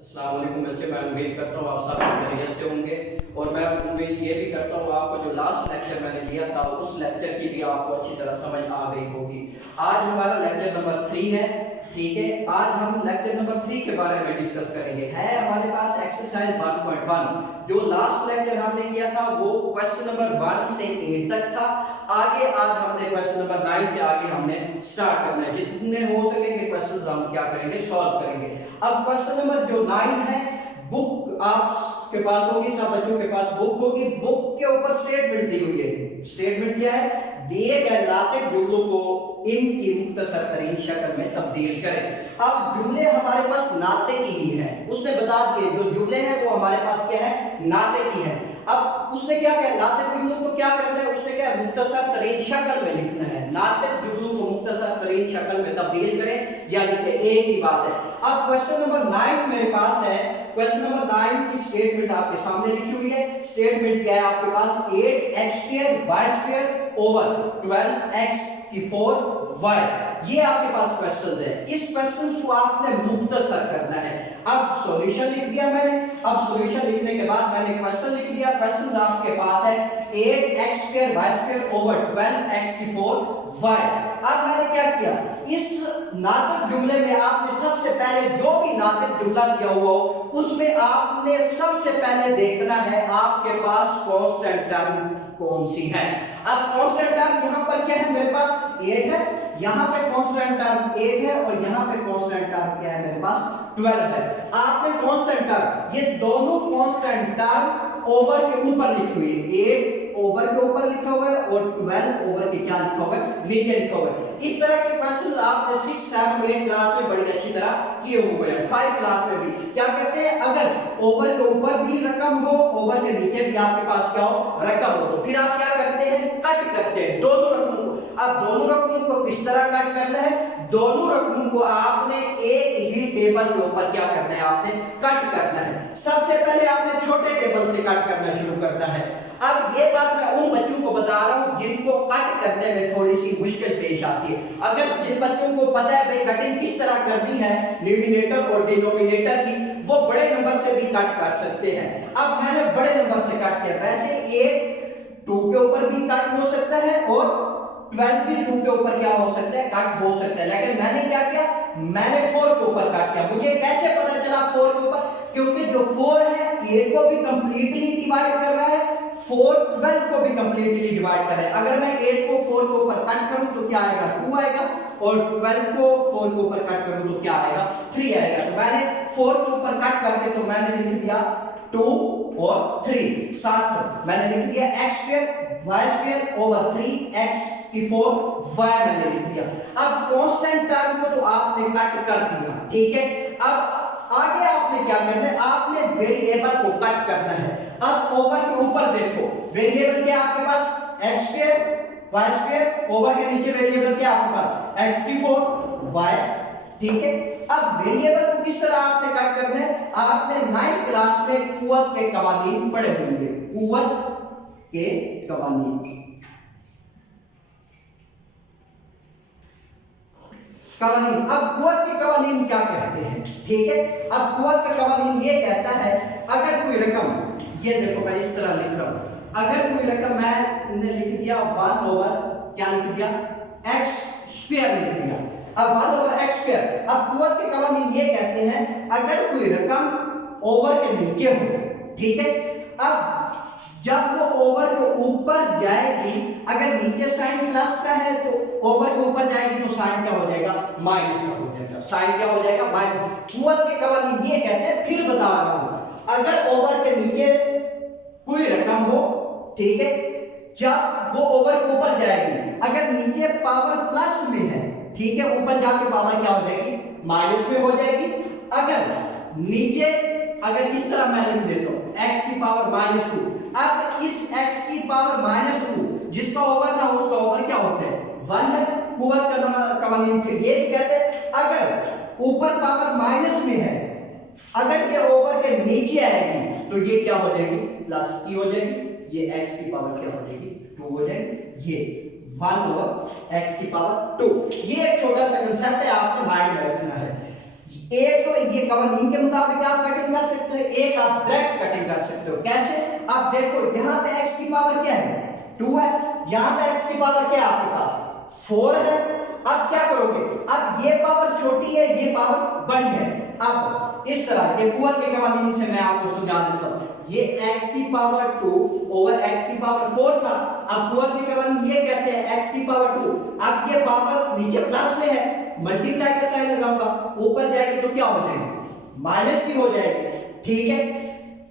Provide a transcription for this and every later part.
अस्सलाम वालेकुम बच्चे, मैं उम्मीद करता हूँ आप सब खैरियत से होंगे और मैं उम्मीद ये भी करता हूँ आपको जो लास्ट लेक्चर मैंने दिया था उस लेक्चर की भी आपको अच्छी तरह समझ आ गई होगी। आज हमारा लेक्चर नंबर 3 है, ठीक है। आज हम लेक्चर नंबर 3 के बारे में डिस्कस करेंगे। है हमारे पास एक्सरसाइज 1.1। जो लास्ट लेक्चर हमने किया था वो क्वेश्चन नंबर 1 से 8 तक था। आगे आज हमने क्वेश्चन नंबर 9 से आगे हमने स्टार्ट करना है। जितने हो सकेंगे क्वेश्चंस हम क्या करेंगे, सॉल्व करेंगे। अब क्वेश्चन नंबर जो 9 है, बुक आपके पास होगी, सब बच्चों के पास बुक होगी। बुक के ऊपर स्टेटमेंट दी हुई है। स्टेटमेंट क्या है? दिए गए नातिक जुमलों को इनकी मुख्तसर तरीन शक्ल में तब्दील करें। अब जुमले हमारे पास नातिक ही है, उसने बता दिए जो जुमले हैं वो हमारे पास क्या है, नातिक ही है। अब उसने क्या कहा, नातिक जुमलों को क्या करना है, उसने क्या मुख्तसर तरीन शक्ल में लिखना है। नातिक जुमलों को मुख्तसर तरीन शक्ल में तब्दील करें या लिखे, एक ही बात है। अब क्वेश्चन नंबर 9 मेरे पास है। क्वेश्चन नंबर 9 की स्टेटमेंट आपके सामने लिखी हुई है। स्टेटमेंट क्या है आपके पास, 8x² y² ओवर 12x की 4y। ये आपके पास क्वेश्चंस है। इस क्वेश्चंस को आपने मुख्तसर करना है। अब सॉल्यूशन लिख दिया मैंने। अब सॉल्यूशन लिखने के बाद मैंने क्वेश्चन लिख दिया। क्वेश्चन आपके पास है 8x² y² ओवर 12x की 4y। अब मैंने क्या किया, इस नातिक जुमले में आपने सबसे पहले जो भी नातिक जुमला दिया हुआ हो उसमें आपने सबसे पहले देखना है आपके पास कांस्टेंट टर्म कौन सी है। अब कांस्टेंट टर्म यहां पर क्या है, मेरे पास 8 है, यहां पे कांस्टेंट टर्म 8 है और यहां पे कांस्टेंट टर्म क्या है, मेरे पास 12 है। आपने कांस्टेंट टर्म, ये दोनों कांस्टेंट टर्म ओवर के ऊपर लिखी हुई है। 8 ओवर के ऊपर लिखा हुआ है और 12 ओवर के क्या लिखा हुआ है, नीचे लिखा हुआ है। इस तरह के क्वेश्चन आपने 6, 7, 8 क्लास में बड़ी अच्छी तरह किए हुए हैं। 5 क्लास में भी क्या करते हैं, अगर ओवर के ऊपर भी रकम हो, ओवर के नीचे भी आपके पास क्या हो, रकम हो, तो फिर आप क्या करते हैं, कट करते हैं दोनों रकमों को। अब दोनों रकमों को किस तरह कट करना है, दोनों रकमों को आपने एक ही टेबल के ऊपर क्या करना है, आपने कट करना है। सबसे पहले आपने छोटे टेबल से कट करना शुरू करना है। अब ये बात मैं उन बच्चों को बता रहा हूं जिनको कट करने में थोड़ी सी मुश्किल पेश आती है। अगर जिन बच्चों को पता है भाई कटिंग किस तरह करनी है न्यूमरेटर और डिनोमिनेटर की, वो बड़े नंबर से भी कट कर सकते हैं। अब मैंने बड़े नंबर से कट किया। वैसे 8 2 के ऊपर भी कट हो सकता है और 12 भी 2 के ऊपर क्या हो सकता है, कट हो सकता है। लेकिन मैंने क्या किया, मैंने 4 के ऊपर कट किया। मुझे कैसे पता चला 4 के ऊपर, क्योंकि जो 4 है 8 को भी कंप्लीटली डिवाइड कर रहा है, 4 12 को भी कंप्लीटली डिवाइड कर रहा है। अगर मैं 8 को 4 के ऊपर कट करूं तो क्या आएगा, 2 आएगा, और 12 को 4 के ऊपर कट करूं तो क्या आएगा, 3 आएगा। तो मैंने 4 के ऊपर कट करके तो मैंने लिख दिया 2 और 3। साथ मैंने लिख दिया x² y² ओवर 3x की 4y मैंने लिख दिया। अब कांस्टेंट टर्म को तो आपने कट कर दिया, ठीक है। अब आगे आपने क्या करना है, आपने वेरिएबल को कट करना है। अब ओवर के ऊपर देखो, वेरिएबल क्या आपके पास, x² y² ओवर के नीचे वेरिएबल क्या आपके पास, x की 4y, ठीक है। अब वेरिएबल को किस तरह आपने कट करना है, आपने 9th क्लास में कुव्वत के कवानीन पढ़े होंगे, कुव्वत के कवानीन। अब कुव्वत के कवानीन क्या कहते हैं, ठीक है। अब कुव्वत के कवानीन ये कहता है, अगर कोई रकम, ये देखो मैं इस तरह लिख रहा हूं, अगर कोई रकम मैंने लिख दिया 1 ओवर क्या लिख दिया, x² लिख दिया। अब 1 ओवर x²। अब कुव्वत के कवानीन ये कहते हैं, अगर कोई रकम ओवर के नीचे हो, ठीक है। अब जब वो ओवर के ऊपर जाएगी, अगर नीचे साइन प्लस का है तो ओवर के ऊपर जाएगी तो साइन क्या हो जाएगा, माइनस का हो जाएगा। साइन क्या हो जाएगा, माइनस। कुव्वत के कवानीन ये कहते हैं, फिर बता रहा हूं, अगर ओवर के नीचे कोई रकम हो, ठीक है, जब वो ओवर के ऊपर जाएगी, अगर नीचे पावर प्लस में है, ठीक है, ऊपर जाके पावर क्या हो जाएगी, माइनस में हो जाएगी। अगर नीचे, अगर इस तरह मैं लिख देता हूं x की पावर -2, अब इस x की पावर -2 जिसका ओवर ना उसका ओवर क्या होता है, 1 है। कुव्वत का कवानीन फिर ये भी कहते हैं, अगर ऊपर पावर माइनस में है, अगर ये ओवर के नीचे आएगी तो ये क्या हो जाएगी, प्लस की हो जाएगी। ये x की पावर क्या हो जाएगी, 2 हो जाएगी। ये 1 ओवर x की पावर 2। ये एक छोटा सा कंसेप्ट है, आपने माइंड में रखना है। एक तो ये कवानीन के मुताबिक आप कटिंग कर सकते हो, एक आप डायरेक्ट कटिंग कर सकते हो। कैसे? अब देखो यहाँ पे x की पावर क्या है, 2 है, यहाँ पे x की पावर क्या है आपके पास, 4 है। अब क्या करोगे, अब ये पावर छोटी है, ये पावर बड़ी है। अब इस तरह ये कुवत के कवानीन से मैं आपको समझा देता हूँ। ये x की पावर 2 ओवर x की पावर 4 था। अब कुवत के कवानीन ये कहते हैं x की पावर 2। अब ये पावर नीचे प्लस में है, मल्टीप्लाई का साइन लगाऊंगा, ऊपर जाएगी तो क्या हो जाएगी, माइनस की हो जाएगी। ठीक है,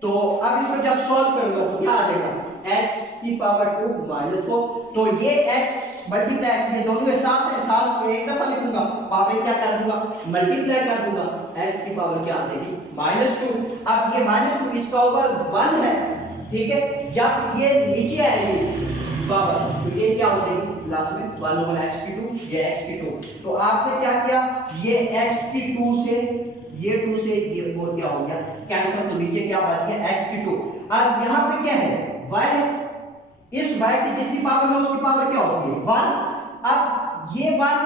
तो अब इसको जब सॉल्व करूंगा तो क्या आ जाएगा, x की पावर 2 माइनस 4। तो ये x मल्टीप्लाई x, ये दोनों एहसास है, एहसास को एक दफा लिखूंगा, पावर क्या कर दूंगा, मल्टीप्लाई कर दूंगा, x की पावर क्या आ जाएगी, -2। अब ये -2 इसका ओवर 1 है। ठीक है, जब ये नीचे आएगी पावर तो ये क्या हो जाएगी लास्ट में 1 ओवर x की 2, ये x की 2। तो आपने क्या किया, ये x की 2 से ये 2 से ये 4 क्या हो गया, कैंसिल, तो नीचे क्या बच गया x की 2। अब यहाँ पे क्या है, y है, इस y की जिसकी पावर में उसकी पावर क्या होती है 1। अब ये 1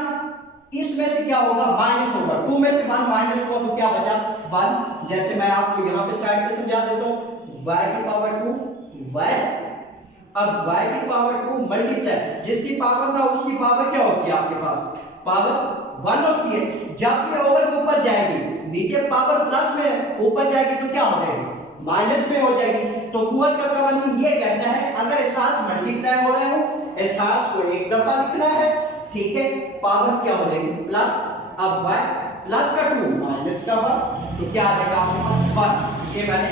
इसमें से क्या होगा, माइनस होगा, 2 में से 1 माइनस हुआ तो क्या बचा 1। जैसे मैं आपको यहाँ पे साइड पे समझा देता हूँ, y की पावर 2 y, अब y की पावर 2 मल्टीप्लाई जिसकी पावर ना उसकी पावर क्या होती है आपके पास, पावर 1 होती है। जब ये ओवर के ऊपर जाएगी, नीचे पावर प्लस में, ऊपर जाएगी तो क्या हो जाएगी, माइनस में हो जाएगी। तो कुवत का कानून ये कहता है अगर एहसास मल्टीप्लाई हो रहे हो, एहसास को एक दफा लिखना है। ठीक है, पावर क्या हो जाएगी प्लस, अब y प्लस का 2 माइनस का 1 तो क्या आ जाएगा आपके पास 1। ये मैंने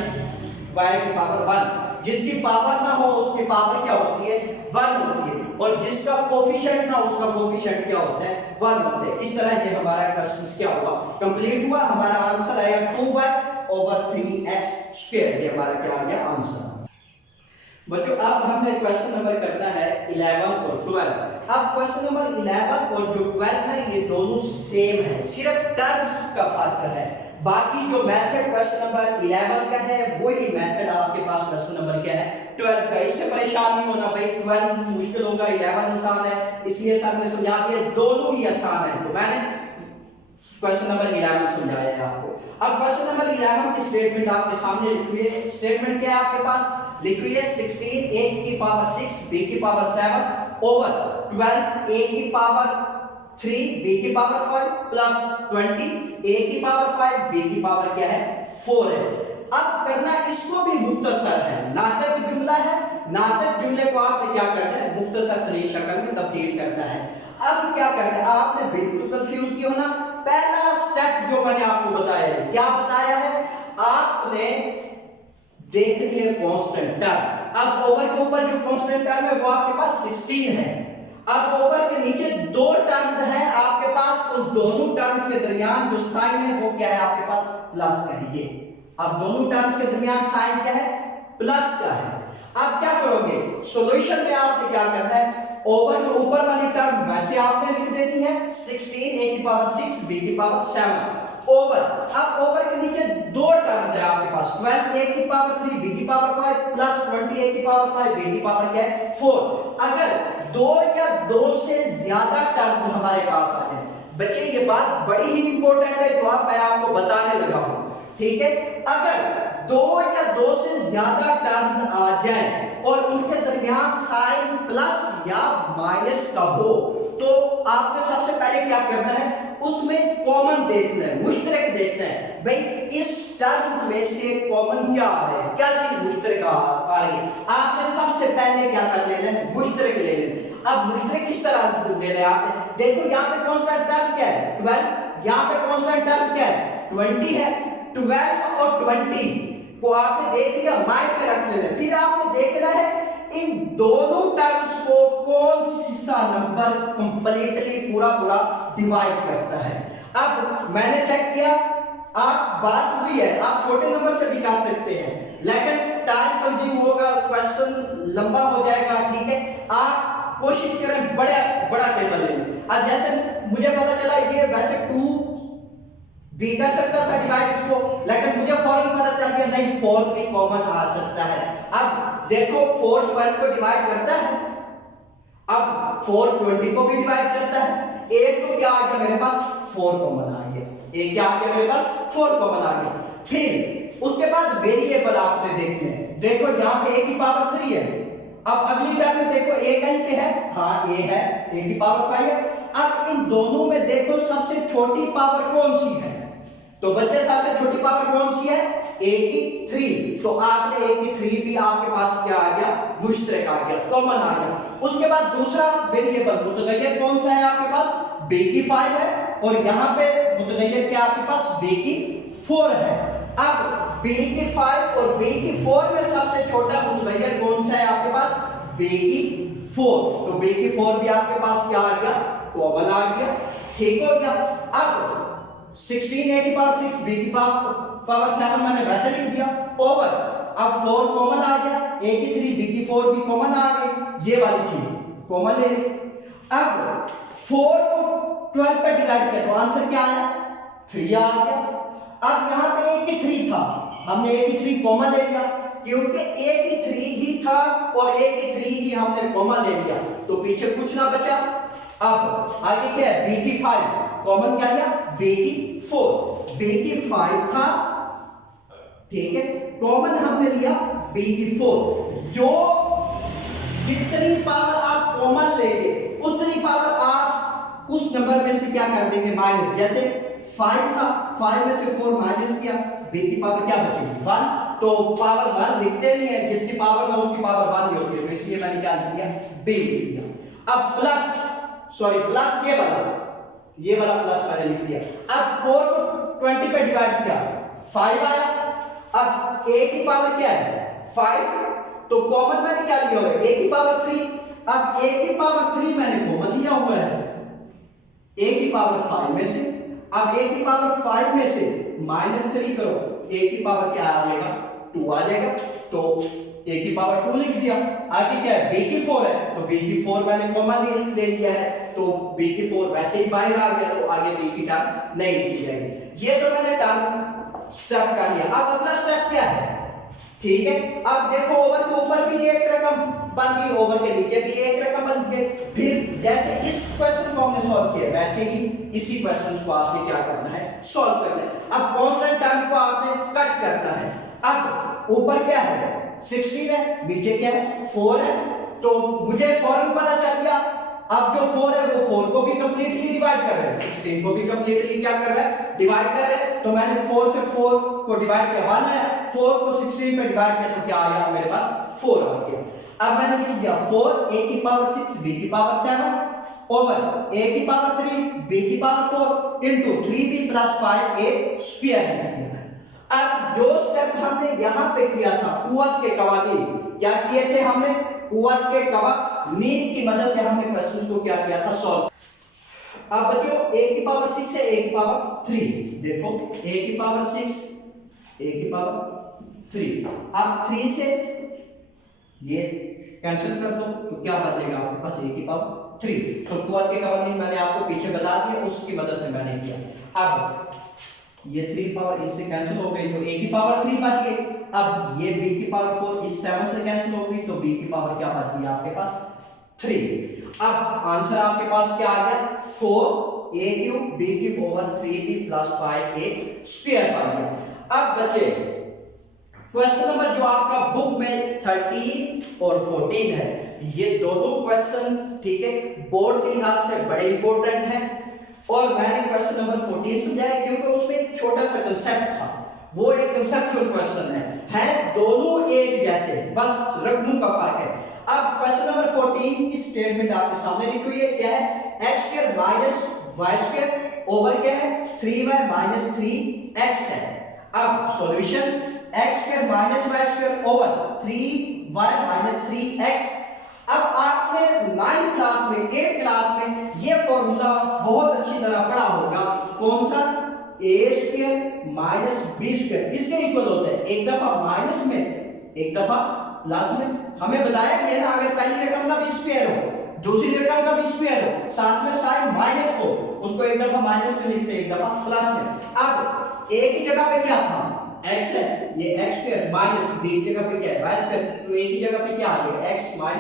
y की पावर 1, जिसकी पावर ना हो उसकी पावर क्या होती है 1 होती है, और जिसका कोफिशिएंट ना उसका कोफिशिएंट क्या होता है 1 होता है। इस तरह ये हमारा क्वेश्चन क्या हुआ, कंप्लीट हुआ। हमारा आंसर आया 2y ओवर 3x स्क्वायर, ये हमारा क्या आ गया आंसर। बच्चों अब हमने क्वेश्चन नंबर करना है 11 और 12। अब क्वेश्चन नंबर 11 और जो 12 है ये दोनों सेम है, सिर्फ टर्म्स का फर्क है। बाकी जो मेथड क्वेश्चन नंबर 11 का है वही मेथड आपके पास क्वेश्चन नंबर क्या है 12 का। इससे परेशान नहीं होना भाई 12 मुश्किल होगा 11 आसान है, इसलिए सर ने समझा दिया दोनों ही आसान है। तो मैंने क्वेश्चन नंबर 11 समझाया है आपको। अब क्वेश्चन नंबर 11 की स्टेटमेंट आपके सामने लिखी हुई है। स्टेटमेंट क्या है आपके पास, लिखी हुई है 16 a की पावर 6 b की पावर 7 ओवर 12 a की पावर 3 b की पावर 5 प्लस 20 a की पावर 5 b की पावर क्या है 4 है। अब करना इसको भी मुख्तसर है, नाटक जुमला है, नाटक जुमले को आपने क्या करना है मुख्तसर तरीन शक्ल में तब्दील करना है। अब क्या करना है, आपने बिल्कुल कंफ्यूज क्यों ना, पहला स्टेप जो मैंने आपको बताया है, क्या बताया है, आपने देख लिया कांस्टेंट टर्म। अब ओवर के ऊपर जो कांस्टेंट टर्म है वो आपके पास 16 है। अब ओवर के नीचे दो टर्म्स हैं आपके पास, उन दोनों टर्म्स के दरमियान जो साइन है वो क्या है आपके पास प्लस का है। ये अब दोनों टर्म्स के दरमियान साइन क्या है प्लस का है। अब क्या करोगे, सॉल्यूशन में आपने क्या करना है, ओवर के ऊपर वाली टर्म वैसे आपने लिख देनी है 16 a की पावर 6 b की पावर 7 ओवर। अब ओवर के नीचे दो टर्म है आपके पास 12 a की पावर 3 b की पावर 5 प्लस 20 a की पावर 5 b की पावर क्या है 4। अगर दो या दो से ज्यादा टर्म हमारे पास आ जाए, बच्चे ये बात बड़ी ही इंपॉर्टेंट है जो मैं आपको बताने लगा हूं। ठीक है, अगर दो या दो से ज्यादा टर्म्स आ जाएं और उनके दरमियान साइन प्लस या माइनस का हो तो आपने सबसे पहले क्या करना है, उसमें कॉमन देखना है, मुश्तरक देखना है। भाई इस टर्म्स में से कॉमन क्या आ रहा है, क्या चीज मुश्तरक आ रही है, आपने सबसे पहले क्या कर लेना है मुश्तरक ले लेना। अब मुश्तरक किस तरह लेना है आपने, देखो यहाँ पे कांस्टेंट टर्म क्या है 12, यहाँ पे कांस्टेंट टर्म क्या है 20 है। 12 और 20 को आपने देख लिया, माइंड में रख लेना। फिर आपने देखना है इन दोनों टर्म्स को कौन सा नंबर कंप्लीटली पूरा पूरा डिवाइड करता है। अब मैंने चेक किया, आप बात हुई है, आप छोटे नंबर से भी कर सकते हैं लेकिन टाइम कंज्यूम होगा, क्वेश्चन लंबा हो जाएगा। ठीक है, आप कोशिश करें बड़ा टेबल लें। अब जैसे मुझे पता चला ये वैसे 2 भी कर सकता था डिवाइड इसको, लेकिन मुझे फौरन पता चल गया नहीं 4 भी कॉमन आ सकता है। अब देखो 4 12 को डिवाइड करता है, अब 4 20 को भी डिवाइड करता है। एक तो क्या आ गया मेरे पास 4 कॉमन आ गया। ए क्या आ गया मेरे पास 4 कॉमन आ गया। फिर उसके बाद वेरिएबल आपने देखने हैं, देखो यहाँ पे ए की पावर 3 है। अब अगली टर्म में देखो ए कहीं पे है, हाँ ए है, ए की पावर 5 है। अब इन दोनों में देखो सबसे छोटी पावर कौन सी है, तो बच्चे सबसे छोटी पावर कौन सी है, ए की 3। तो आपने ए की 3 भी आपके पास क्या आ गया, मुश्तरक आ गया, कॉमन आ गया। उसके बाद दूसरा वेरिएबल मुतगय्यर कौन सा है आपके पास, बी की 5 है, और यहाँ पे मुतगय्यर क्या आपके पास, बी की 4 है। अब बी की 5 और बी की 4 में सबसे छोटा मुतगय्यर कौन सा है आपके पास, बी की 4। तो बी की 4 भी आपके पास क्या आ गया, कॉमन आ गया, ठीक हो गया। अब 16 ए की पावर 6 बी की पावर 7 मैंने वैसे लिख दिया ओवर। अब 4 कॉमन आ गया, ए की 3 बी की 4 भी कॉमन आ गई, ये वाली चीज कॉमन ले ली। अब 4 को 12 पे डिवाइड किया तो आंसर क्या आया, 3 आ गया। अब यहाँ पे ए की 3 था, हमने ए की 3 कॉमन ले लिया, क्योंकि ए की 3 ही था और ए की 3 ही हमने कॉमन ले लिया, तो पीछे कुछ ना बचा। अब आगे क्या है, बी की 5 कॉमन क्या लिया, बी की 4, बी की 5 था, ठीक है, कॉमन हमने लिया बी की 4। जो जितनी पावर आप कॉमन लेंगे उतनी पावर आप उस नंबर में से क्या कर देंगे, माइनस। जैसे 5 था, 5 में से 4 माइनस किया, बी की पावर क्या बचेगी, 1। तो पावर 1 लिखते नहीं है, जिसकी पावर ना उसकी पावर 1 ही होती है, तो इसलिए मैंने क्या लिख दिया, बी लिख दिया। अब प्लस ये वाला प्लस मैंने लिख दिया। अब 4 को 20 पे डिवाइड किया, 5 आया। अब a की पावर क्या है, 5, तो कॉमन मैंने क्या लिया हुआ है, a की पावर 3। अब a की पावर 3 मैंने कॉमन लिया हुआ है a की पावर 5 में से। अब a की पावर 5 में से -3 करो, a की पावर क्या आ जाएगा, 2 आ जाएगा, तो a की पावर 2 लिख दिया। आगे क्या है, b की 4 है, तो b की 4 मैंने कॉमन ले लिया है, तो b की 4 वैसे ही बाहर आ गया, तो आगे b की टर्म नहीं लिखी जाएगी। ये तो मैंने टर्म स्टेप कर लिया। अब अगला स्टेप क्या है, ठीक है, अब देखो ओवर के ऊपर भी एक रकम बन गई, ओवर के नीचे भी एक रकम बन गई। फिर जैसे इस क्वेश्चन को हमने सॉल्व किया, वैसे ही इसी क्वेश्चन को आपने क्या करना है, सॉल्व करना है। अब कांस्टेंट टर्म को आपने कट करना है। अब ऊपर क्या है, 16 है, नीचे क्या है, 4 है, तो मुझे फौरन पता चल गया। अब जो 4 है वो 4 को भी कंप्लीटली डिवाइड कर रहा है, 16 को भी कंप्लीटली क्या कर रहा है, डिवाइड कर रहा है। तो मैंने 4 से 4 को डिवाइड किया, 1 आया, 4 को 16 पे डिवाइड किया तो क्या आया मेरे पास, 4 आ गया। अब मैंने लिख दिया 4 a की पावर 6 b की पावर 7 ओवर a की पावर 3 b की power 4 into 3b + 5a square लिख दिया। अब जो स्टेप हमने यहां पे किया था, कुव्वत के कवानीन क्या किए थे हमने, कुव्वत के कवानीन की मदद से हमने क्वेश्चन को क्या किया था, सॉल्व। अब बच्चों a की पावर 6 है, a की पावर 3, देखो a की पावर 6 a की पावर 3। अब 3 से ये कैंसिल कर दो तो क्या बचेगा आपके पास, a की पावर 3। तो कुव्वत के कवानीन मैंने आपको पीछे बता दिए, उसकी मदद से मैंने किया। अब ये 3 पावर इससे कैंसिल हो गई, तो a की पावर 3 बच गई। अब ये b की पावर 4 इस 7 से कैंसिल हो गई, तो b की पावर क्या बच गई आपके पास, 3। अब आंसर आपके पास क्या आ गया, 4a³ b³ over 3b + 5a square बन गया। अब बचे क्वेश्चन नंबर जो आपका बुक में 13 और 14 है, ये दोनों क्वेश्चन, ठीक है, बोर्ड के लिहाज से बड़े इंपॉर्टेंट हैं। और मैंने क्वेश्चन नंबर 14 समझाया क्योंकि उसमें एक छोटा सा कंसेप्ट था, वो एक कंसेप्चुअल क्वेश्चन है दोनों एक जैसे, बस रकमों का फर्क है। अब क्वेश्चन नंबर 14 की स्टेटमेंट आपके सामने लिखी हुई है, क्या है, x² - y² ओवर क्या है, 3y - 3x है। अब solution x² - y² over 3y - 3x। अब आपने 9th क्लास में, 8th क्लास में ये फॉर्मूला बहुत अच्छी तरह पढ़ा होगा, कौन सा, a² - b², इसके इक्वल होता है, एक दफा माइनस में एक दफा प्लस में। हमें बताया गया ना, अगर पहली रकम का भी स्क्वायर हो, दूसरी रकम का भी स्क्वायर हो, साथ में साइन माइनस हो, उसको एक दफा माइनस में लिखते हैं, एक दफा प्लस में। अब a की जगह पे क्या था, x है, ये x² माइनस b की जगह पे क्या है, y², तो a की जगह पे क्या आ जाएगा, x - y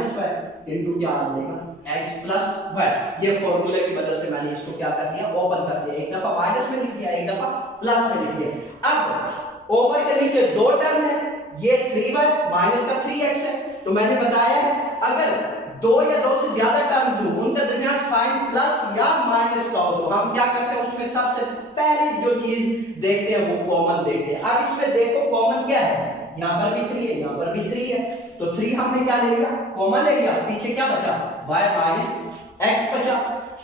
इनटू क्या आ जाएगा, x प्लस y। ये फॉर्मूले की मदद से मैंने इसको क्या कर दिया, ओपन कर दिया। एक दफा माइनस में लिख दिया, एक दफा प्लस में लिख दिया। अब ओवर के नीचे दो टर्म है, ये 3y माइनस का 3x है। तो मैंने बताया है अगर दो या दो से ज्यादा टर्म्स हो, उनके दरमियान साइन प्लस या माइनस का हो, तो हम क्या करते हैं, उसमें सबसे पहली जो चीज देखते हैं वो कॉमन देखते हैं। अब इसमें देखो कॉमन क्या है, यहाँ पर भी 3 है, यहाँ पर भी 3 है, तो 3 हमने क्या ले लिया, कॉमन ले लिया। पीछे क्या बचा, y माइनस x बचा।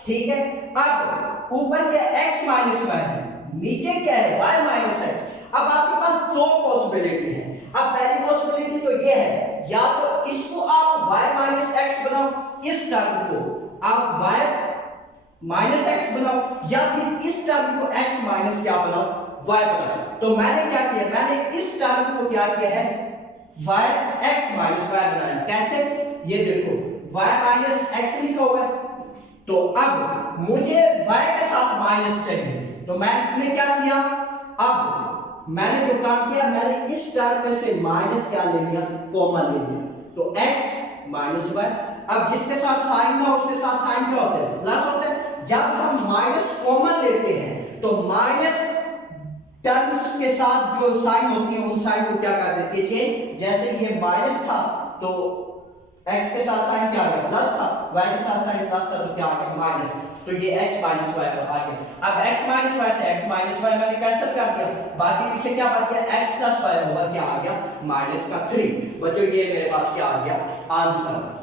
ठीक है, अब ऊपर क्या x माइनस y है, नीचे क्या है, y माइनस x। अब आपके पास दो पॉसिबिलिटी है। अब पहली पॉसिबिलिटी तो ये है, या तो इसको आप y माइनस x बनाओ, इस टर्म को आप y माइनस x बनाओ, या फिर इस टर्म को x माइनस क्या बनाओ, y बनाओ। तो मैंने क्या किया, मैंने इस टर्म को क्या किया है, y x माइनस y बनाया। कैसे, ये देखो y माइनस x लिखा हुआ है, तो अब मुझे y के साथ माइनस चाहिए, तो मैंने क्या किया, अब मैंने जो काम किया, मैंने इस टर्म में से माइनस क्या ले लिया, कॉमन ले लिया, तो x माइनस y। अब जिसके साथ साइन ना उसके साथ साइन क्या होता है, प्लस होता है। जब हम माइनस कॉमन लेते हैं तो माइनस टर्म्स के साथ जो साइन होती है उन साइन को क्या कर देती है, चेंज। जैसे ये माइनस था तो x के साथ साइन क्या आ गया, प्लस था, y के साथ साइन प्लस था तो क्या आ गया, माइनस। तो ये x माइनस y आ गया। अब x माइनस y से x माइनस y मैंने कैंसिल कर दिया, बाकी पीछे क्या बच गया, x प्लस y ओवर क्या आ गया, माइनस का 3। बच्चों ये मेरे पास क्या आ गया, आंसर।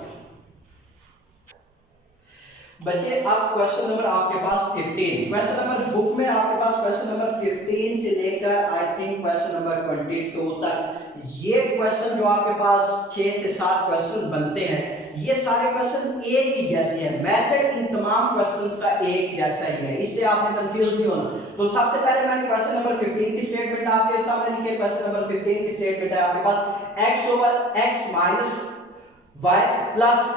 बच्चे अब क्वेश्चन नंबर आपके पास 15, क्वेश्चन नंबर बुक में आपके पास क्वेश्चन नंबर 15 से लेकर आई थिंक क्वेश्चन नंबर 22 तक, ये क्वेश्चन जो आपके पास 6 से 7 क्वेश्चन बनते हैं, ये सारे क्वेश्चन एक ही जैसे हैं। मेथड इन तमाम क्वेश्चंस का एक जैसा ही है, इससे आपने कंफ्यूज नहीं होना। तो सबसे पहले मैंने क्वेश्चन नंबर 15 की स्टेटमेंट आपके सामने लिखी है। क्वेश्चन नंबर 15 की स्टेटमेंट है आपके पास x over x minus y plus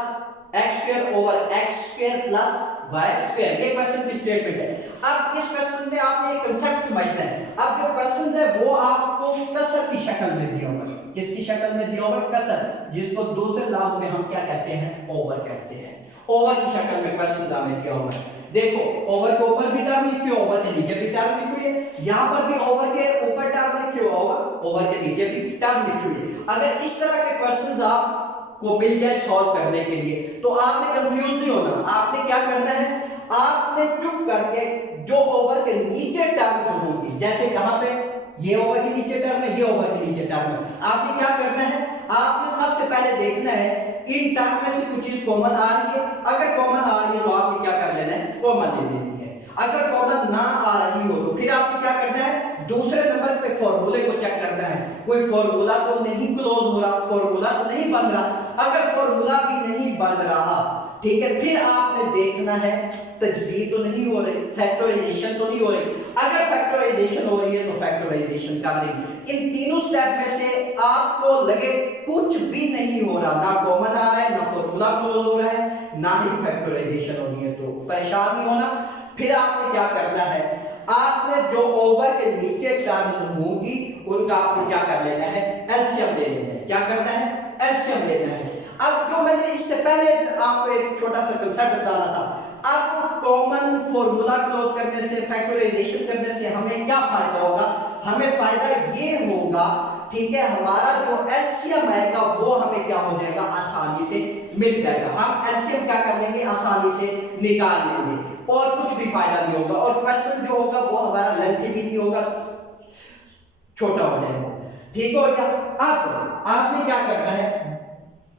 x square over x square plus y square, ये क्वेश्चन की स्टेटमेंट है। अब इस क्वेश्चन में आपने एक कांसेप्ट समझना है। अब जो क्वेश्चन है वो आपको कसर की शक्ल में दिया हुआ है। किसकी शक्ल में दिया हुआ है, कसर, जिसको दूसरे लफ्ज में हम क्या कहते हैं, ओवर कहते हैं। ओवर की शक्ल में क्वेश्चन हमें दिया हुआ है। देखो ओवर के ऊपर भी टर्म लिखी हो, ओवर के नीचे भी टर्म लिखी हुई है, यहां पर भी ओवर के ऊपर टर्म लिखी हुआ होगा, ओवर के नीचे भी टर्म लिखी हुई है। अगर इस तरह के क्वेश्चंस आप को मिल जाए सॉल्व करने के लिए, तो आपने कंफ्यूज नहीं होना। आपने क्या करना है, आपने चुप करके जो ओवर के नीचे टर्म होंगी, जैसे यहाँ पे ये ओवर के नीचे टर्म है, ये ओवर के नीचे टर्म है, आपने क्या करना है, आपने सबसे पहले देखना है इन टर्म में से कुछ चीज कॉमन आ रही है। अगर कॉमन आ रही है तो आपने क्या कर लेना है, कॉमन ले लेनी है। अगर कॉमन ना आ रही हो तो फिर आपने क्या करना है, दूसरे नंबर पे फॉर्मूले को चेक करना है, कोई फॉर्मूला तो नहीं क्लोज हो रहा, फॉर्मूला तो नहीं बन रहा। अगर फॉर्मूला भी नहीं बन रहा, ठीक है, फिर आपने देखना है तजज़ीद तो नहीं हो रही, फैक्टराइजेशन तो नहीं हो रही। अगर फैक्टराइजेशन हो रही है तो फैक्टराइजेशन कर लेंगे। इन तीनों स्टेप में से आपको लगे कुछ भी नहीं हो रहा, ना कॉमन आ रहा है, ना फॉर्मूला क्लोज हो रहा है, ना ही फैक्टराइजेशन हो रही है, तो परेशान नहीं होना। फिर आपने क्या करना है, आपने जो ओवर के नीचे टर्म्स होंगी उनका आपको क्या कर लेना है, एलसीएम ले लेना है। क्या करना है, एलसीएम लेना है। अब जो मैंने इससे पहले आपको एक छोटा सा कांसेप्ट बताना था, अब कॉमन फॉर्मूला क्लोज करने से, फैक्टराइजेशन करने से हमें क्या फायदा होगा, हमें फायदा ये होगा, ठीक है, हमारा जो एलसीएम आएगा वो हमें क्या हो जाएगा, आसानी से मिल जाएगा। हम एलसीएम क्या कर लेंगे, आसानी से निकाल लेंगे, और कुछ भी फायदा नहीं होगा। और क्वेश्चन जो होगा वो हमारा लेंथी भी नहीं होगा, छोटा हो जाएगा। ठीक हो गया। अब आपने क्या करना है,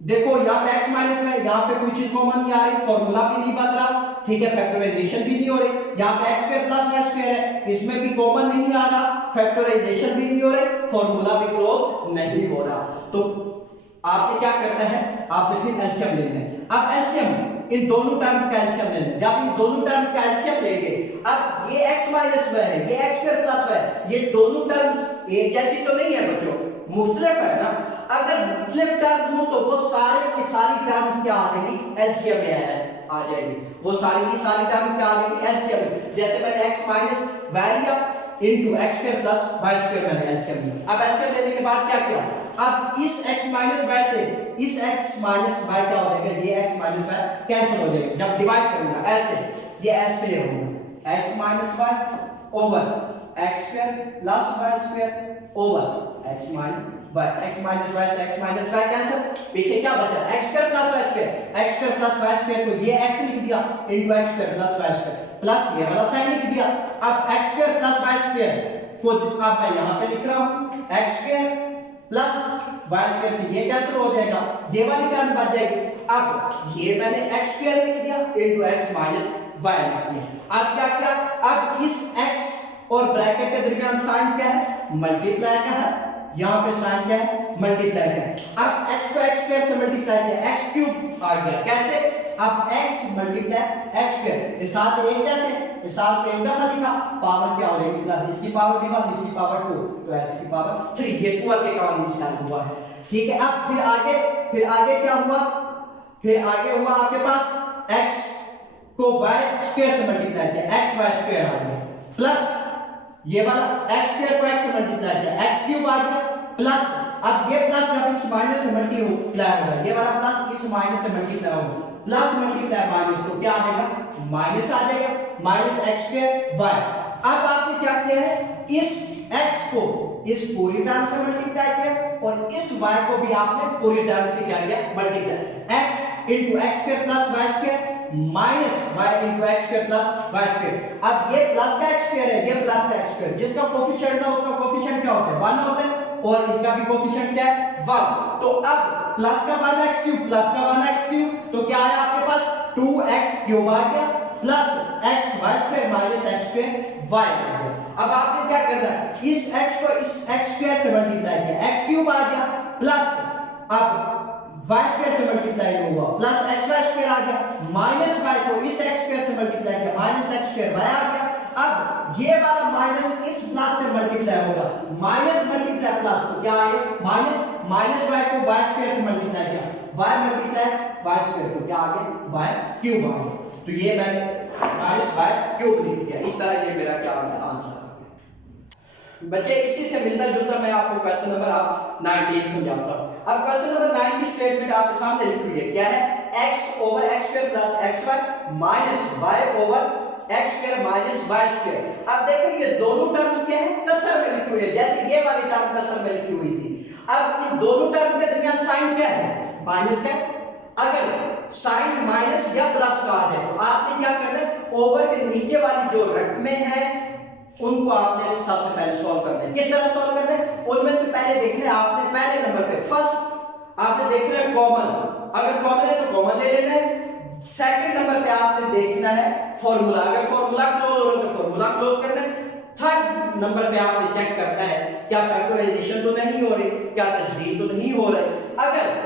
देखो यहाँ पे x माइनस है, यहाँ पे कोई चीज कॉमन नहीं आ रही, फॉर्मूला भी नहीं बन रहा, ठीक है, फैक्टराइजेशन भी नहीं हो रही। यहाँ पे x square plus y square है, इसमें भी कॉमन नहीं आ रहा, फैक्टराइजेशन भी नहीं हो रही, फॉर्मूला भी क्लोज नहीं हो रहा। तो आपसे क्या करना है, आपसे फिर एलसीएम लेना है। अब एलसीएम इन दोनों टर्म्स का एलसीएम लेना है। जब इन दोनों टर्म्स का एलसीएम लेंगे, अब ये x माइनस y है, ये x स्क्वायर प्लस y, ये दोनों टर्म्स एक जैसी तो नहीं है बच्चों, मुख्तलिफ है ना। अगर मुख्तलिफ टर्म्स हो तो वो सारे की सारी टर्म्स क्या आ जाएगी, एलसीएम में आ जाएगी, वो सारी की सारी टर्म्स क्या आ जाएगी, एलसीएम में। जैसे मैंने x माइनस y लिया, into x square plus y square मैंने एलसीएम लिया। अब एलसीएम लेने के बाद क्या किया, अब इस x माइनस y से इस x माइनस y क्या हो जाएगा, ये x माइनस y कैंसिल हो जाएगा जब डिवाइड करूंगा ऐसे, ये ऐसे होगा x minus y over x square plus y square over x minus y, x minus y से x माइनस y कैंसिल, पीछे क्या बचा x square plus y square, x square plus y square को ये x लिख दिया into x square plus y square plus ये वाला साइन लिख दिया। अब x square plus y square को अब मैं यहां पे लिख रहा हूं x square plus y square से ये कैंसिल हो जाएगा, ये वाली टर्म बच जाएगी। अब ये मैंने x स्क्वायर लिख दिया इनटू x माइनस y लिख दिया। अब क्या किया, अब इस x और ब्रैकेट के दरमियान साइन क्या है, मल्टीप्लाई का है, यहाँ पे साइन क्या है, मल्टीप्लाई का है। अब x को x स्क्वायर से मल्टीप्लाई किया, x क्यूब आ गया, कैसे, अब x मल्टीप्लाई x स्क्वायर, इस साथ एक कैसे, इस साथ को एक दफा लिखा, पावर क्या हो जाएगी प्लस इसकी पावर भी 1 इसकी पावर 2 तो x की पावर 3, ये इक्वल के काउंट स्टार्ट हुआ है। ठीक है, अब फिर आगे क्या हुआ, फिर आगे हुआ आपके पास x को y स्क्वायर से मल्टीप्लाई किया, x y स्क्वायर आ गया प्लस ये वाला x स्क्वायर को x से मल्टीप्लाई किया, x क्यूब आ गया प्लस, अब ये प्लस जब इस माइनस से मल्टीप्लाई होगा, ये वाला प्लस इस माइनस से मल्टीप्लाई होगा, प्लस मल्टीप्लाई माइनस तो क्या आ जाएगा, माइनस आ जाएगा, माइनस x स्क्वायर y। अब आपने क्या किया है, इस x को इस पूरी टर्म से मल्टीप्लाई किया और इस y को भी आपने पूरी टर्म से क्या किया, multiply, x into x square plus y square minus y into x square plus y square. अब ये प्लस का x स्क्वायर है, ये प्लस का x स्क्वायर, जिसका कोफिशिएंट है उसका कोफिशिएंट क्या होता है, 1 होता है और इसका भी कोफिशिएंट क्या है, 1। तो अब प्लस का 1x क्यूब प्लस का 1x क्यूब तो क्या आया आपके पास, 2x क्यूब आ गया plus x y square minus x square y आ गया। अब आपने क्या करना है, इस x को इस x स्क्वायर से मल्टीप्लाई किया, x क्यूब आ गया प्लस अब y स्क्वायर से मल्टीप्लाई हुआ प्लस xy स्क्वायर आ गया, माइनस y को इस x स्क्वायर से मल्टीप्लाई किया, माइनस x स्क्वायर y आ गया। अब ये वाला माइनस इस प्लस से मल्टीप्लाई होगा, माइनस मल्टीप्लाई प्लस तो क्या आए, माइनस y को y स्क्वायर से मल्टीप्लाई किया, y मल्टीप्लाई y स्क्वायर तो क्या आ गया, y क्यूब आ गया। तो ये मैंने माइनस y क्यूब लिख दिया, इस तरह ये मेरा क्या आ गया, आंसर आ गया। बच्चे इसी से मिलता जुलता मैं आपको क्वेश्चन नंबर आप 19 समझाता हूं। अब क्वेश्चन नंबर 9 की स्टेटमेंट आपके सामने लिखी हुई है, क्या है, x over x square plus xy minus y over x square minus y square. अब देखो ये दोनों टर्म्स क्या है, कसर में लिखी हुई है, जैसे ये वाली टर्म कसर में लिखी हुई थी। अब इन दोनों टर्म के दरमियान साइन क्या है, माइनस का। अगर साइन माइनस या प्लस का आ जाए तो आपने क्या करना है, ओवर के नीचे वाली जो रकमें हैं उनको आपने सबसे पहले सॉल्व करना है। किस तरह सॉल्व करना है, उनमें से पहले देखना है आपने, पहले नंबर पे फर्स्ट आपने देखना है कॉमन, अगर कॉमन है तो कॉमन ले लेना है। सेकंड नंबर पे आपने देखना है फॉर्मूला, अगर फॉर्मूला क्लोज हो रहा है तो फॉर्मूला क्लोज करना है। थर्ड नंबर पे आपने चेक करना है क्या फैक्टराइजेशन तो नहीं हो रही, क्या तजदीद तो नहीं हो रही। अगर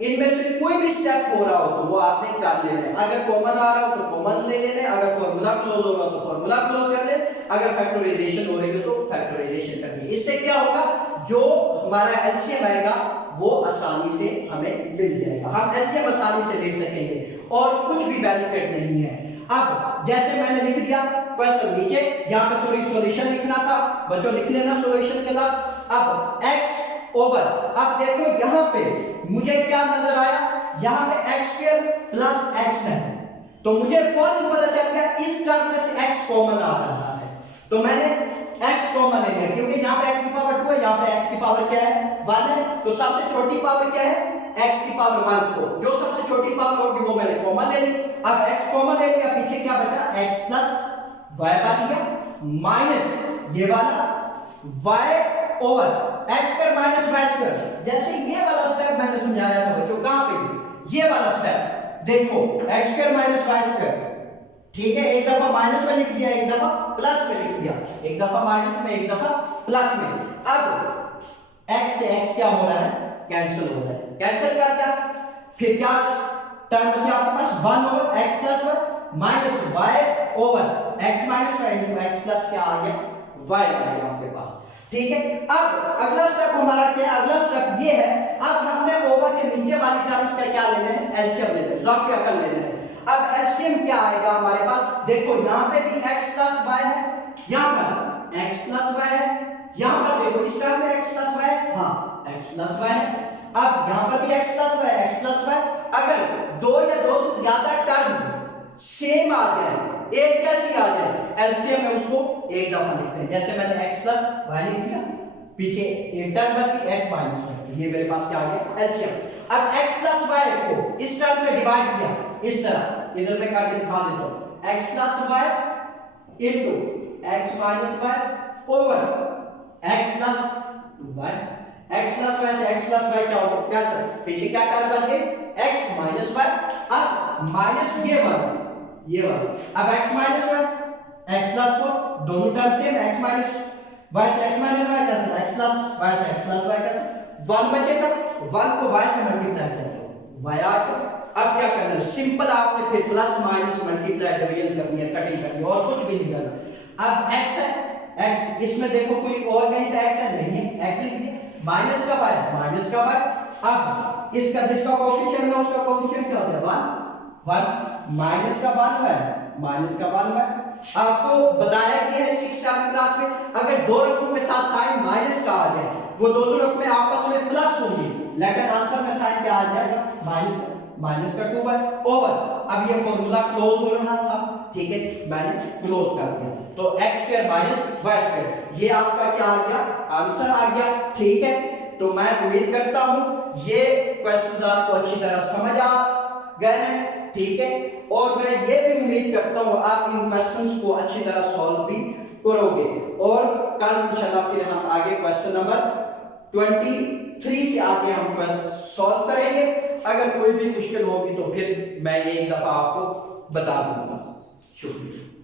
इनमें से कोई भी स्टेप हो रहा हो तो वो आपने कर लेना है, अगर कॉमन आ रहा हो तो कॉमन ले लेना है, अगर फॉर्मूला क्लोज हो रहा हो तो फॉर्मूला क्लोज कर ले, अगर फैक्टराइजेशन हो रही हो तो फैक्टराइजेशन करनी है। इससे क्या होगा, जो हमारा एलसीएम आएगा वो आसानी से हमें मिल जाएगा, हम एलसीएम आसानी से ले सकेंगे और कुछ भी बेनिफिट नहीं है। अब जैसे मैंने लिख दिया क्वेश्चन नीचे, यहाँ पे सॉरी सॉल्यूशन लिखना था, बच्चों लिख लेना सॉल्यूशन के साथ। अब x ओवर, अब देखो यहाँ पे मुझे क्या नजर आया, यहाँ पे x स्क्वायर प्लस x है, तो मुझे फौरन पता चल गया इस टर्म में से x कॉमन आ रहा है, तो मैंने x कॉमन ले लिया, क्योंकि यहाँ पे x की पावर 2 है, यहाँ पे x की पावर क्या है, 1 है, तो सबसे छोटी पावर क्या है, x की पावर 1, तो जो सबसे छोटी पावर होगी वो मैंने कॉमन ले ली। अब x कॉमन ले लिया, पीछे क्या बचा, x प्लस y बच गया, माइनस ये वाला y over x square minus y square. जैसे ये वाला स्टेप मैंने समझाया था बच्चों, कहां पे, ये वाला स्टेप देखो, x square minus y square, ठीक है, एक दफा माइनस में लिख दिया, एक दफा प्लस में लिख दिया, एक दफा माइनस में एक दफा प्लस में। अब x से x क्या हो रहा है, कैंसिल हो रहा है, कैंसिल कर दिया, फिर क्या टर्म बचा आपके पास, 1 over x plus y minus y over x minus y into x plus क्या आ गया, y आ गया आपके पास। ठीक है, अब अगला स्टेप हमारा क्या है, अगला स्टेप ये है, अब हमने ओवर के नीचे वाली टर्म्स का क्या लेना है, एलसीएम लेना है, ज़ाफिया कर लेना है। अब एलसीएम क्या आएगा हमारे पास, देखो यहाँ पे भी x प्लस y है, यहाँ पर x प्लस एलसीएम है उसको एक दफा लिखते हैं, जैसे मैंने x प्लस वाई लिख दिया, पीछे एक टर्म बची x माइनस वाई, ये मेरे पास क्या आ गया एलसीएम। अब x प्लस वाई को इस टर्म में डिवाइड किया इस तरह, इधर मैं करके दिखा देता हूं, x plus Y into x minus Y over x plus Y, x plus Y से x प्लस वाई क्या होगा, क्या सर पीछे क्या टर्म बच गई x माइनस वाई, अब माइनस ये वाला, अब x minus Y x plus 4 दोनों term same, x minus Y से x minus Y cancel, x plus Y से x प्लस वाई कैंसिल, 1 बचेगा, 1 को y से मल्टीप्लाई कर दो, y आ गया। अब क्या करना है, सिंपल आपने फिर प्लस माइनस मल्टीप्लाई डिवीजन करनी है, कटिंग करनी है और कुछ भी नहीं करना। अब x है, x इसमें देखो कोई और नहीं तो x है, नहीं है x लिख दिया, माइनस का y, माइनस का y, अब इसका जिसका कोएफिशिएंट है उसका कोएफिशिएंट क्या होता है 1 माइनस का 1 है, माइनस का 1 है। आपको बताया गया है 6-7 क्लास में, अगर दो रकमों के साथ साइन माइनस का आ जाए वो दोनों रकमें आपस में प्लस होंगी, लेकिन आंसर में साइन क्या आ जाएगा माइनस का 2 है ओवर, अब ये फॉर्मूला क्लोज हो रहा था, ठीक है मैंने क्लोज कर दिया, तो x square minus Y square, ये आपका क्या आ गया आंसर आ गया, ठीक है। तो मैं उम्मीद करता हूं ये क्वेश्चंस आपको अच्छी तरह समझ आ गए हैं, ठीक है, और मैं ये भी उम्मीद करता हूं आप इन क्वेश्चंस को अच्छी तरह सॉल्व भी करोगे, और कल इंशाल्लाह फिर हम आगे क्वेश्चन नंबर 23 से आगे हम सॉल्व करेंगे। अगर कोई भी मुश्किल होगी तो फिर मैं एक दफा आपको बता दूंगा। शुक्रिया।